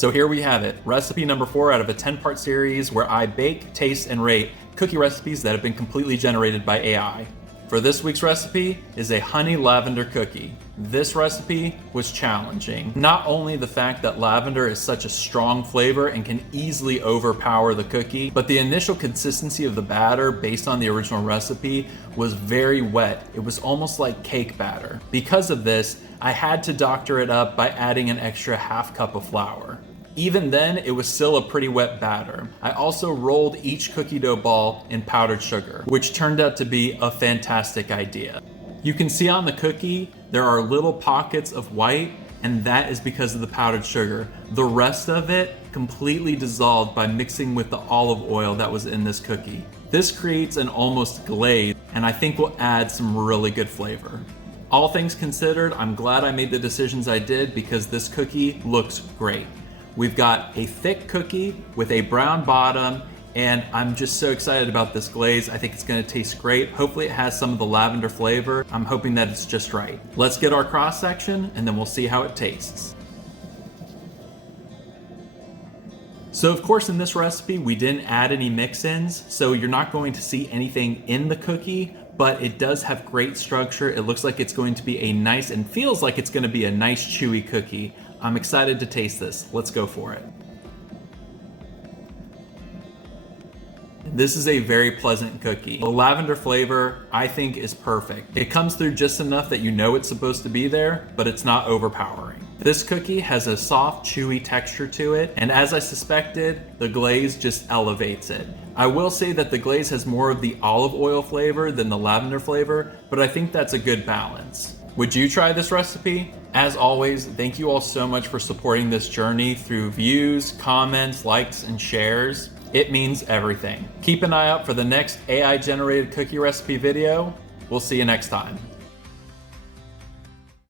So here we have it, recipe number 4 out of a 10-part series where I bake, taste, and rate cookie recipes that have been completely generated by AI. For this week's recipe is a honey lavender cookie. This recipe was challenging. Not only the fact that lavender is such a strong flavor and can easily overpower the cookie, but the initial consistency of the batter based on the original recipe was very wet. It was almost like cake batter. Because of this, I had to doctor it up by adding an extra half cup of flour. Even then, it was still a pretty wet batter. I also rolled each cookie dough ball in powdered sugar, which turned out to be a fantastic idea. You can see on the cookie, there are little pockets of white, and that is because of the powdered sugar. The rest of it completely dissolved by mixing with the olive oil that was in this cookie. This creates an almost glaze, and I think will add some really good flavor. All things considered, I'm glad I made the decisions I did because this cookie looks great. We've got a thick cookie with a brown bottom, and I'm just so excited about this glaze. I think it's gonna taste great. Hopefully it has some of the lavender flavor. I'm hoping that it's just right. Let's get our cross section and then we'll see how it tastes. So of course in this recipe, we didn't add any mix-ins, so you're not going to see anything in the cookie, but it does have great structure. It looks like it's going to be a nice, and feels like it's gonna be a nice chewy cookie. I'm excited to taste this. Let's go for it. This is a very pleasant cookie. The lavender flavor, I think, is perfect. It comes through just enough that you know it's supposed to be there, but it's not overpowering. This cookie has a soft, chewy texture to it, and as I suspected, the glaze just elevates it. I will say that the glaze has more of the olive oil flavor than the lavender flavor, but I think that's a good balance. Would you try this recipe? As always, thank you all so much for supporting this journey through views, comments, likes, and shares. It means everything. Keep an eye out for the next AI-generated cookie recipe video. We'll see you next time.